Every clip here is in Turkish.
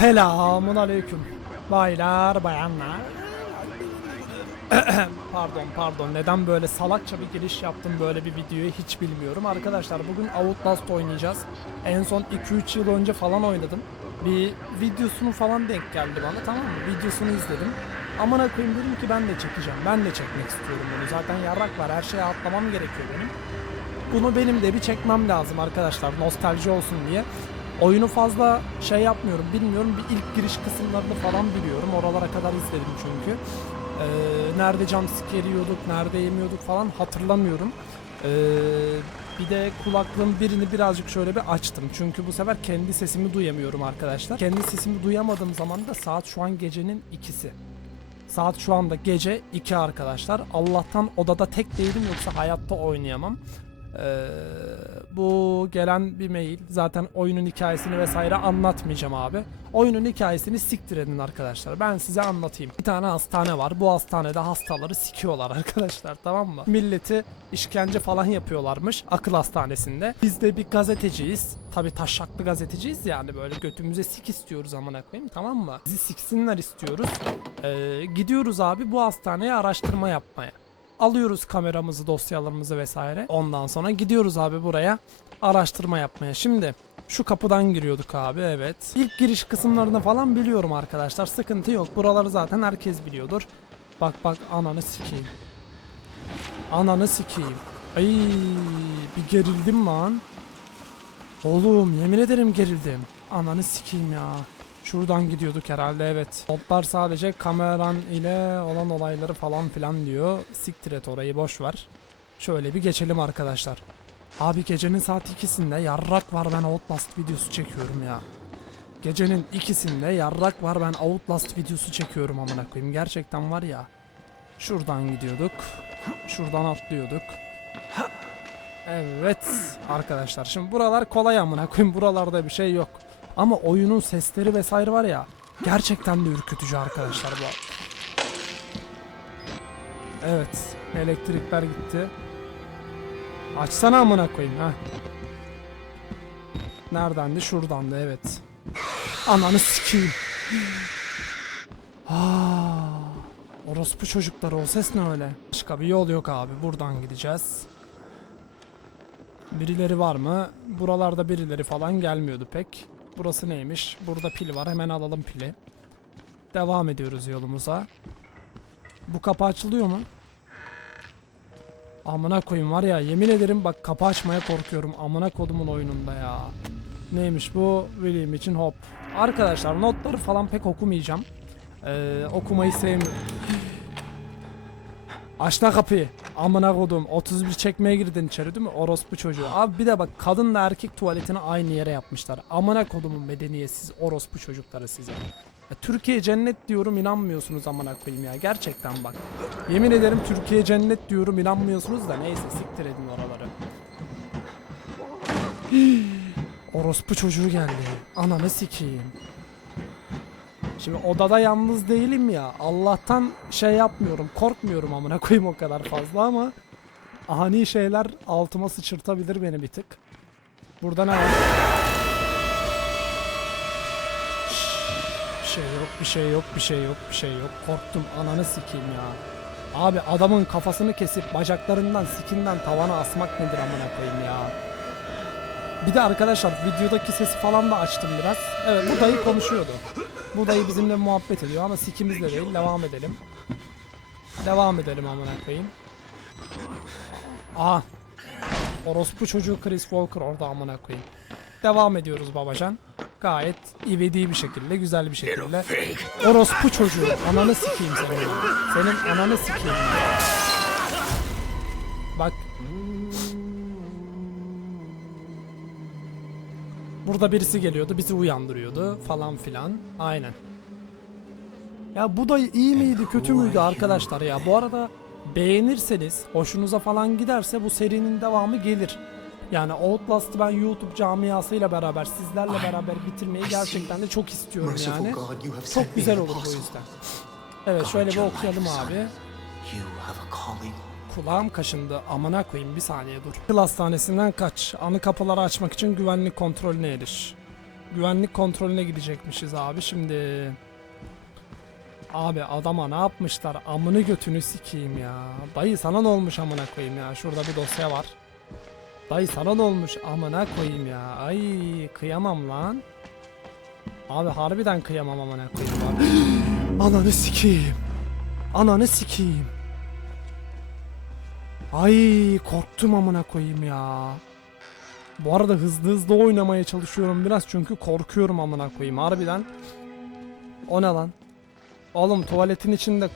Selamun aleyküm. Baylar, bayanlar. pardon, pardon. Neden böyle salakça bir giriş yaptım böyle bir videoya hiç bilmiyorum. Arkadaşlar bugün Outlast oynayacağız. En son 2-3 yıl önce falan oynadım. Bir videosunu falan denk geldi bana tamam mı? Videosunu izledim. Amına koyayım dedim ki ben de çekeceğim. Ben de çekmek istiyorum bunu. Zaten yarrak var. Her şeye atlamam gerekiyor benim. Bunu benim de bir çekmem lazım arkadaşlar. Nostalji olsun diye. Oyunu fazla şey yapmıyorum, bilmiyorum. Bir ilk giriş kısımlarını falan biliyorum. Oralara kadar izledim çünkü. Ee, nerede jumpscare yiyorduk, nerede yemiyorduk falan hatırlamıyorum. Ee, bir de kulaklığın birini birazcık şöyle bir açtım. Çünkü bu sefer kendi sesimi duyamıyorum arkadaşlar. Kendi sesimi duyamadığım zaman da saat şu an gecenin ikisi. Saat şu anda gece 2 arkadaşlar. Allah'tan odada tek değilim yoksa hayatta oynayamam. Ee, bu gelen bir mail. Zaten oyunun hikayesini vesaire anlatmayacağım abi. Oyunun hikayesini siktir edin arkadaşlar. Ben size anlatayım. Bir tane hastane var. Bu hastanede hastaları sikiyorlar arkadaşlar tamam mı? Milleti işkence falan yapıyorlarmış akıl hastanesinde. Biz de bir gazeteciyiz. Tabi taşaklı gazeteciyiz yani böyle götümüze sik istiyoruz amına koyayım tamam mı? Bizi siksinler istiyoruz. Ee, gidiyoruz abi bu hastaneye araştırma yapmaya. Alıyoruz kameramızı, dosyalarımızı vesaire. Ondan sonra gidiyoruz abi buraya araştırma yapmaya. Şimdi şu kapıdan giriyorduk abi evet. İlk giriş kısımlarını falan biliyorum arkadaşlar. Sıkıntı yok. Buraları zaten herkes biliyordur. Bak bak ananı sikeyim. Ananı sikeyim. Ay bir gerildim lan. Oğlum yemin ederim gerildim. Ananı sikeyim ya. Şuradan gidiyorduk herhalde evet. Notlar sadece kameran ile olan olayları falan filan diyor. Siktir et orayı boş ver. Şöyle bir geçelim arkadaşlar. Abi gecenin saat ikisinde yarrak var ben Outlast videosu çekiyorum ya. Gecenin ikisinde yarrak var ben Outlast videosu çekiyorum amına koyayım. Gerçekten var ya. Şuradan gidiyorduk. Şuradan atlıyorduk. Evet arkadaşlar şimdi buralar kolay amına koyayım buralarda bir şey yok. Ama oyunun sesleri vesaire var ya gerçekten de ürkütücü arkadaşlar bu. Evet elektrikler gitti. Açsana amına koyayım ha. Neredendi? Şuradandı evet. Ananı sikeyim. Aa, orospu çocukları o ses ne öyle? Başka bir yol yok abi buradan gideceğiz. Birileri var mı? Buralarda birileri falan gelmiyordu pek. Burası neymiş? Burada pil var. Hemen alalım pili. Devam ediyoruz yolumuza. Bu kapı açılıyor mu? Amına koyayım var ya yemin ederim bak kapı açmaya korkuyorum amına kodumun oyununda ya. Neymiş bu? William için hop. Arkadaşlar notları falan pek okumayacağım. Ee, okumayı sevmiyorum. Aç la kapıyı. Amına kodum. 31 çekmeye girdin içeri değil mi? Orospu çocuğu. Abi bir de bak kadınla erkek tuvaletini aynı yere yapmışlar. Amına kodumun medeniyetsiz orospu çocukları size. Ya, Türkiye cennet diyorum inanmıyorsunuz amına koyayım ya. Gerçekten bak. Yemin ederim Türkiye cennet diyorum inanmıyorsunuz da neyse siktir edin oraları. Orospu çocuğu geldi. Ananı sikeyim. Şimdi odada yalnız değilim ya. Allah'tan şey yapmıyorum. Korkmuyorum amına koyayım o kadar fazla ama ani şeyler altıma sıçırtabilir beni bir tık. Burada ne var? Bir şey yok, bir şey yok, bir şey yok, bir şey yok. Korktum ananı sikeyim ya. Abi adamın kafasını kesip bacaklarından sikinden tavana asmak nedir amına koyayım ya. Bir de arkadaşlar videodaki sesi falan da açtım biraz. Evet bu dayı konuşuyordu. Bu dayı bizimle muhabbet ediyor ama sikimizle değil. Devam edelim. Devam edelim amına koyayım. Aha. Orospu çocuğu Chris Walker orada amına koyayım. Devam ediyoruz babacan. Gayet ivedi bir şekilde, güzel bir şekilde. Orospu çocuğu. Ananı sikeyim senin. Senin ananı sikeyim. Bak Burada birisi geliyordu, bizi uyandırıyordu falan filan. Aynen. Ya bu da iyi miydi, kötü müydü arkadaşlar ya? Bu arada beğenirseniz, hoşunuza falan giderse bu serinin devamı gelir. Yani Outlast'ı ben YouTube camiasıyla beraber, sizlerle beraber bitirmeyi gerçekten de çok istiyorum yani. Çok güzel olur bu yüzden. Evet şöyle bir okuyalım abi. Kulağım kaşındı. Amına koyayım bir saniye dur. Akıl hastanesinden kaç. Anı kapıları açmak için güvenlik kontrolüne eriş. Güvenlik kontrolüne gidecekmişiz abi şimdi. Abi adama ne yapmışlar? Amını götünü sikeyim ya. Dayı sana ne olmuş amına koyayım ya? Şurada bir dosya var. Dayı sana ne olmuş amına koyayım ya? Ay kıyamam lan. Abi harbiden kıyamam amına koyayım. Ananı sikeyim. Ananı sikeyim. Ay korktum amına koyayım ya. Bu arada hızlı hızlı oynamaya çalışıyorum biraz çünkü korkuyorum amına koyayım harbiden. O ne lan? Oğlum tuvaletin içinde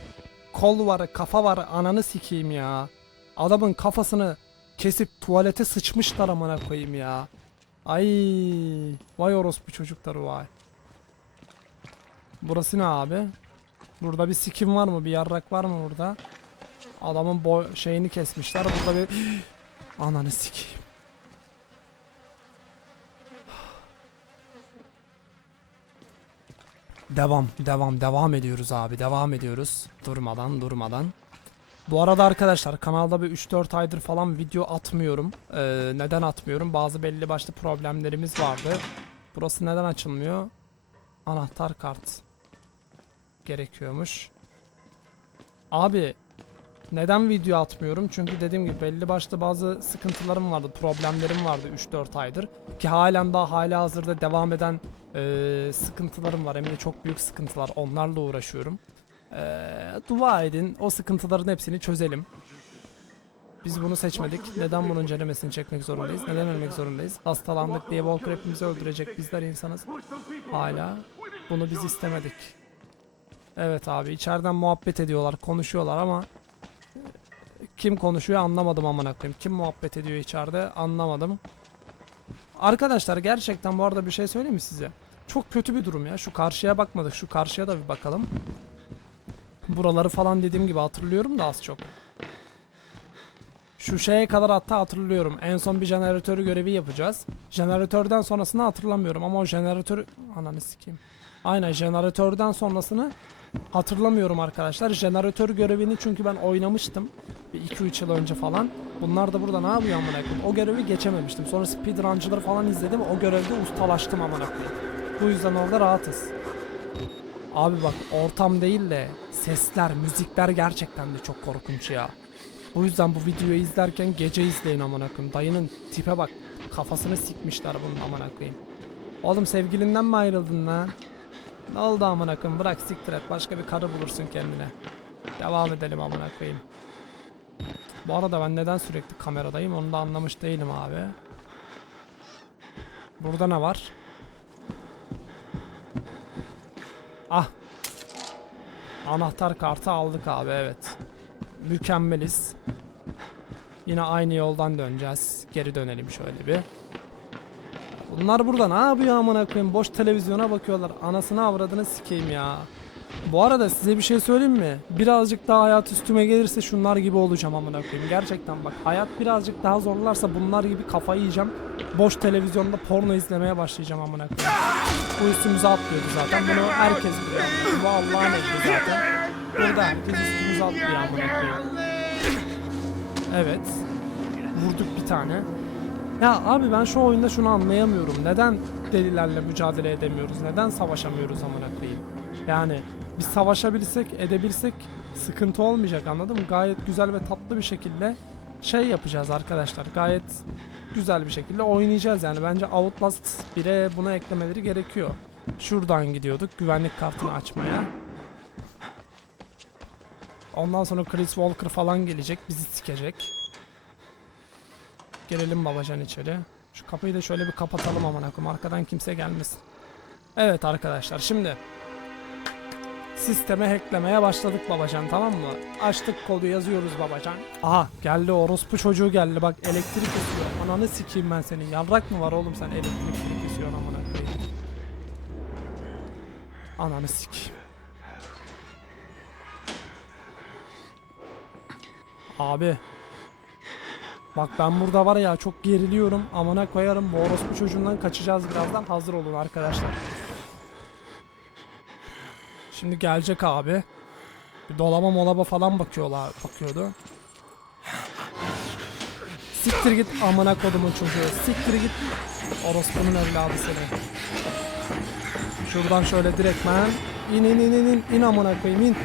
kol var, kafa var, ananı sikeyim ya. Adamın kafasını kesip tuvalete sıçmışlar amına koyayım ya. Ay, vay orospu çocukları vay. Burası ne abi? Burada bir sikim var mı? Bir yarrak var mı burada? Adamın boy şeyini kesmişler. Burada bir ananı sikeyim. Devam, devam, devam ediyoruz abi. Devam ediyoruz. Durmadan, durmadan. Bu arada arkadaşlar kanalda bir 3-4 aydır falan video atmıyorum. Ee, neden atmıyorum? Bazı belli başlı problemlerimiz vardı. Burası neden açılmıyor? Anahtar kart. Gerekiyormuş. Abi neden video atmıyorum? Çünkü dediğim gibi belli başlı bazı sıkıntılarım vardı, problemlerim vardı 3-4 aydır. Ki halen daha hala hazırda devam eden eee, sıkıntılarım var. Hem de çok büyük sıkıntılar. Onlarla uğraşıyorum. Eee, dua edin. O sıkıntıların hepsini çözelim. Biz bunu seçmedik. Neden bunun ceremesini çekmek zorundayız? Neden ölmek zorundayız? Hastalandık diye Walker hepimizi öldürecek. Bizler insanız. Hala. Bunu biz istemedik. Evet abi içeriden muhabbet ediyorlar, konuşuyorlar ama kim konuşuyor anlamadım amına koyayım. Kim muhabbet ediyor içeride anlamadım. Arkadaşlar gerçekten bu arada bir şey söyleyeyim mi size? Çok kötü bir durum ya. Şu karşıya bakmadık. Şu karşıya da bir bakalım. Buraları falan dediğim gibi hatırlıyorum da az çok. Şu şeye kadar hatta hatırlıyorum. En son bir jeneratör görevi yapacağız. Jeneratörden sonrasını hatırlamıyorum ama o jeneratör... Ananı sikeyim. Aynen jeneratörden sonrasını hatırlamıyorum arkadaşlar. Jeneratör görevini çünkü ben oynamıştım. Bir 2-3 yıl önce falan. Bunlar da burada ne yapıyor amına koyayım? O görevi geçememiştim. Sonra speedruncıları falan izledim. O görevde ustalaştım amına koyayım. Bu yüzden orada rahatız. Abi bak ortam değil de sesler, müzikler gerçekten de çok korkunç ya. Bu yüzden bu videoyu izlerken gece izleyin amına koyayım. Dayının tipe bak. Kafasını sikmişler bunun amına koyayım. Oğlum sevgilinden mi ayrıldın lan? Ne oldu amına koyayım? Bırak siktir et. Başka bir karı bulursun kendine. Devam edelim amına koyayım. Bu arada ben neden sürekli kameradayım onu da anlamış değilim abi. Burada ne var? Ah. Anahtar kartı aldık abi evet. Mükemmeliz. Yine aynı yoldan döneceğiz. Geri dönelim şöyle bir. Bunlar burada ne yapıyor amına koyayım? Boş televizyona bakıyorlar. Anasını avradını sikeyim ya. Bu arada size bir şey söyleyeyim mi? Birazcık daha hayat üstüme gelirse şunlar gibi olacağım amına koyayım. Gerçekten bak hayat birazcık daha zorlarsa bunlar gibi kafayı yiyeceğim. Boş televizyonda porno izlemeye başlayacağım amına koyayım. Bu üstümüze atlıyordu zaten. Bunu herkes biliyor. Bu Allah'ın emri zaten. Burada herkes üstümüze atlıyor amına koyayım. Evet. Vurduk bir tane. Ya abi ben şu oyunda şunu anlayamıyorum. Neden delilerle mücadele edemiyoruz? Neden savaşamıyoruz amına koyayım? Yani biz savaşabilsek, edebilsek sıkıntı olmayacak anladın mı? Gayet güzel ve tatlı bir şekilde şey yapacağız arkadaşlar. Gayet güzel bir şekilde oynayacağız yani. Bence Outlast 1'e buna eklemeleri gerekiyor. Şuradan gidiyorduk güvenlik kartını açmaya. Ondan sonra Chris Walker falan gelecek, bizi sikecek. Gelelim babacan içeri. Şu kapıyı da şöyle bir kapatalım aman akım. Arkadan kimse gelmesin. Evet arkadaşlar şimdi sisteme hacklemeye başladık babacan tamam mı? Açtık kodu yazıyoruz babacan. Aha geldi orospu çocuğu geldi bak elektrik kesiyor. Ananı sikeyim ben senin. Yavrak mı var oğlum sen elektrik kesiyorsun amına koyayım. Ananı sikeyim. Abi Bak ben burada var ya çok geriliyorum. Amına koyarım bu orospu çocuğundan kaçacağız birazdan. Hazır olun arkadaşlar. Şimdi gelecek abi. Bir dolaba molaba falan bakıyorlar, bakıyordu. Siktir git amına kodumun çocuğu. Siktir git. Orospunun evladı seni. Şuradan şöyle direktmen. İn in in in in. İn amına koyayım in.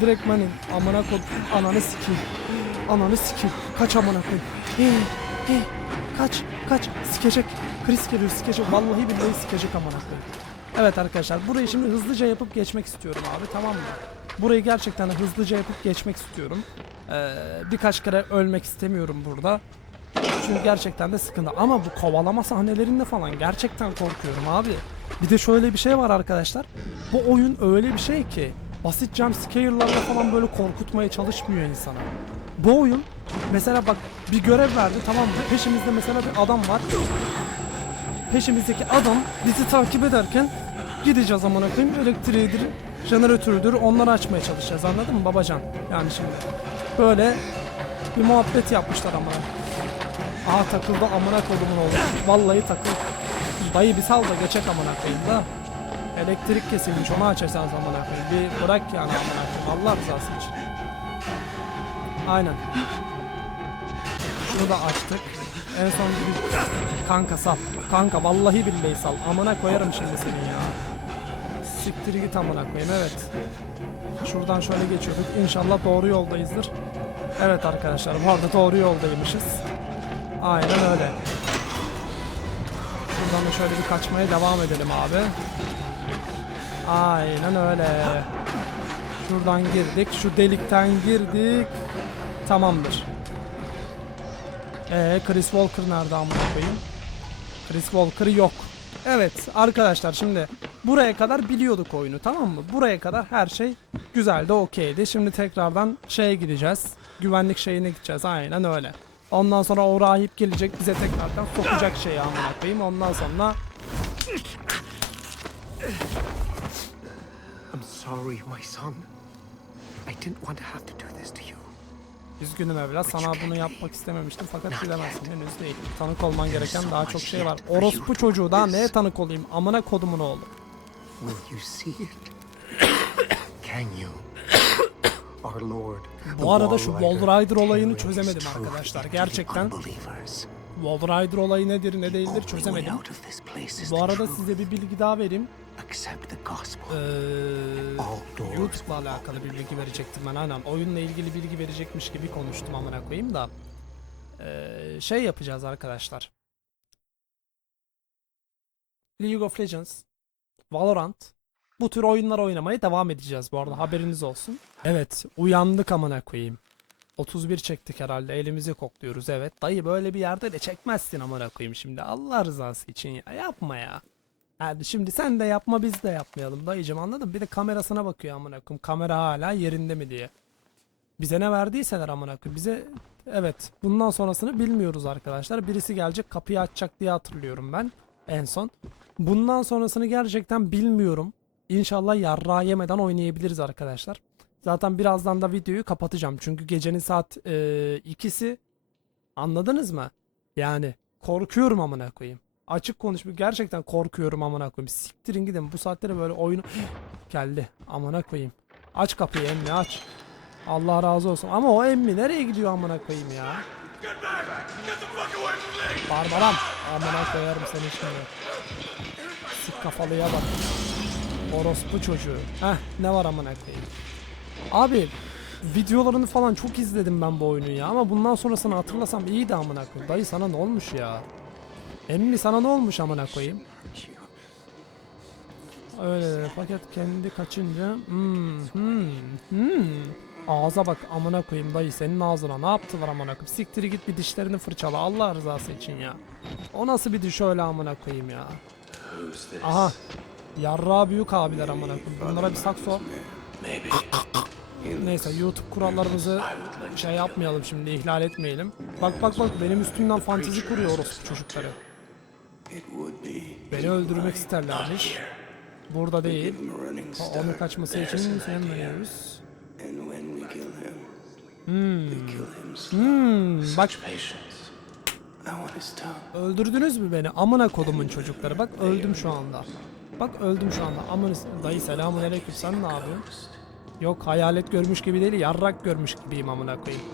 Direktmen in. Amına koy. Ananı sikeyim. Ananı sikeyim. Kaç amına koyayım. İn. İn. Kaç. Kaç. Sikecek. Chris geliyor sikecek. Vallahi billahi sikecek amına koyayım. Evet arkadaşlar burayı şimdi hızlıca yapıp geçmek istiyorum abi tamam mı? Burayı gerçekten hızlıca yapıp geçmek istiyorum. Ee, birkaç kere ölmek istemiyorum burada. Çünkü gerçekten de sıkıntı. Ama bu kovalama sahnelerinde falan gerçekten korkuyorum abi. Bir de şöyle bir şey var arkadaşlar. Bu oyun öyle bir şey ki basit jump scare'larla falan böyle korkutmaya çalışmıyor insana. Bu oyun mesela bak bir görev verdi tamam mı? Peşimizde mesela bir adam var. Peşimizdeki adam bizi takip ederken gideceğiz amına koyayım elektriğidir, jeneratörüdür onları açmaya çalışacağız anladın mı babacan? Yani şimdi böyle bir muhabbet yapmışlar amına. Aha takıldı amına kodumun oğlu. Vallahi takıldı. Dayı bir sal da geçek amına koyayım da. Elektrik kesilmiş onu açacağız amına koyayım. Bir bırak yani amına koyayım. Allah rızası için. Aynen. Şunu da açtık. En son bir kanka sal. Kanka vallahi billahi sal. Amına koyarım şimdi senin ya. Siktir git amına koyayım evet. Şuradan şöyle geçiyorduk. İnşallah doğru yoldayızdır. Evet arkadaşlar bu arada doğru yoldaymışız. Aynen öyle. Şuradan da şöyle bir kaçmaya devam edelim abi. Aynen öyle. Şuradan girdik. Şu delikten girdik. Tamamdır. Ee, Chris Walker nerede amına koyayım? Chris Walker yok. Evet arkadaşlar şimdi buraya kadar biliyorduk oyunu tamam mı? Buraya kadar her şey güzeldi okeydi. Şimdi tekrardan şeye gideceğiz. Güvenlik şeyine gideceğiz aynen öyle. Ondan sonra o rahip gelecek bize tekrardan sokacak şeyi amına koyayım. Ondan sonra I'm sorry, my son. I didn't want to have to do this to you. üzgünüm evlat sana bunu yapmak istememiştim fakat bilemezsin henüz değil. Tanık olman gereken daha çok şey var. Orospu çocuğu daha neye tanık olayım? Amına kodumun oğlu. Will you see it? Can you? Our Lord. Bu arada şu Wall Rider olayını çözemedim arkadaşlar. Gerçekten. Wall Rider olayı nedir ne değildir çözemedim. Bu arada size bir bilgi daha vereyim. Ee, YouTube'la alakalı bir bilgi verecektim ben aynen. Oyunla ilgili bilgi verecekmiş gibi konuştum amına koyayım da. Ee, şey yapacağız arkadaşlar. League of Legends, Valorant bu tür oyunlar oynamaya devam edeceğiz bu arada haberiniz olsun. Evet uyandık amına koyayım. 31 çektik herhalde elimizi kokluyoruz evet. Dayı böyle bir yerde de çekmezsin amına koyayım şimdi Allah rızası için ya yapma ya. Yani şimdi sen de yapma biz de yapmayalım dayıcım anladın? Bir de kamerasına bakıyor amına koyayım. Kamera hala yerinde mi diye. Bize ne verdiyseler amına koyayım. Bize evet bundan sonrasını bilmiyoruz arkadaşlar. Birisi gelecek kapıyı açacak diye hatırlıyorum ben en son. Bundan sonrasını gerçekten bilmiyorum. İnşallah yarrağı yemeden oynayabiliriz arkadaşlar. Zaten birazdan da videoyu kapatacağım. Çünkü gecenin saat e, ikisi anladınız mı? Yani korkuyorum amına koyayım. Açık konuşma gerçekten korkuyorum amına koyayım. Siktirin gidin bu saatlere böyle oyunu geldi amına koyayım. Aç kapıyı emmi aç. Allah razı olsun. Ama o emmi nereye gidiyor amına koyayım ya? Barbaram. Amına koyarım seni şimdi. Sik kafalıya bak. Orospu çocuğu. Heh ne var amına koyayım. Abi videolarını falan çok izledim ben bu oyunu ya ama bundan sonrasını hatırlasam iyiydi amına koyayım. Dayı sana ne olmuş ya? Emmi sana ne olmuş amına koyayım? Öyle paket kendi kaçınca hmm, hmm, hmm. Ağza bak amına koyayım dayı senin ağzına ne yaptılar amına koyayım siktir git bir dişlerini fırçala Allah rızası için ya O nasıl bir diş öyle amına koyayım ya Aha. Yarra büyük abiler amına koyayım. Bunlara bir sakso. Neyse YouTube kurallarımızı şey yapmayalım şimdi ihlal etmeyelim. Bak bak bak benim üstümden fantezi kuruyor orospu çocukları. Beni öldürmek isterlermiş. Burada değil. O- Onun kaçması için sen veriyoruz. Hmm. Hmm. Bak öldürdünüz mü beni? Amına kodumun çocukları. Bak öldüm şu anda. Bak öldüm şu anda. Amına dayı selamun aleyküm. Sen ne yapıyorsun? Yok hayalet görmüş gibi değil, yarrak görmüş gibiyim amına koyayım.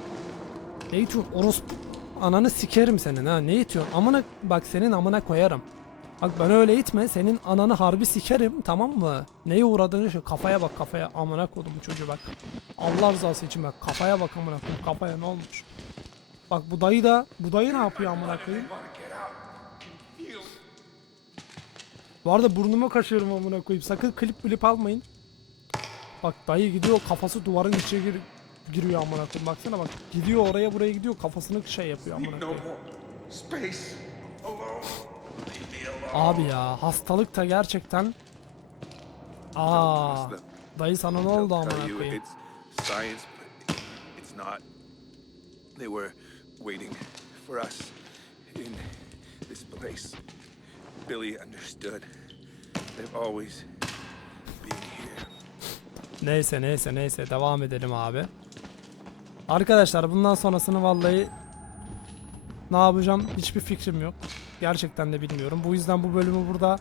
Ne itiyorsun? Orospu. Ananı sikerim senin ha. Ne itiyorsun? Amına bak senin amına koyarım. Bak ben öyle itme. Senin ananı harbi sikerim tamam mı? Neye uğradığını şu kafaya bak kafaya. Amına kodum çocuğu bak. Allah rızası için bak kafaya bak amına koyayım. Kafaya ne olmuş? Bak bu dayı da bu dayı ne yapıyor amına koyayım? Bu arada burnumu kaşıyorum amına koyayım. Sakın klip klip almayın. Bak dayı gidiyor kafası duvarın içine gir giriyor amına koyayım. Baksana bak. Gidiyor oraya buraya gidiyor kafasını şey yapıyor amına koyayım. Abi ya hastalık da gerçekten Aa dayı sana ne oldu amına koyayım? They were waiting for us in this place. Billy understood. They've always been here. Neyse neyse neyse devam edelim abi. Arkadaşlar bundan sonrasını vallahi ne yapacağım hiçbir fikrim yok. Gerçekten de bilmiyorum. Bu yüzden bu bölümü burada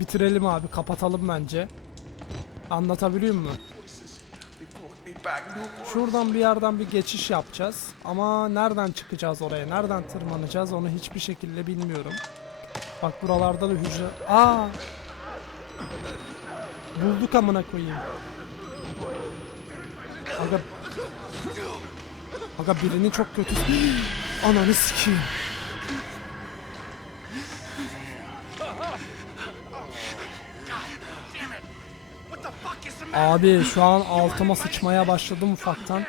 bitirelim abi. Kapatalım bence. Anlatabiliyor muyum? Şuradan bir yerden bir geçiş yapacağız. Ama nereden çıkacağız oraya? Nereden tırmanacağız? Onu hiçbir şekilde bilmiyorum. Bak buralarda da hücre... Aa! Bulduk amına koyayım. Aga... Aga birini çok kötü... Ananı sikeyim. Abi şu an altıma sıçmaya başladım ufaktan.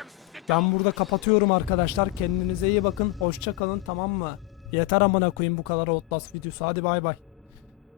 Ben burada kapatıyorum arkadaşlar. Kendinize iyi bakın. Hoşça kalın tamam mı? Yeter amına koyayım bu kadar Outlast videosu. Hadi bay bay.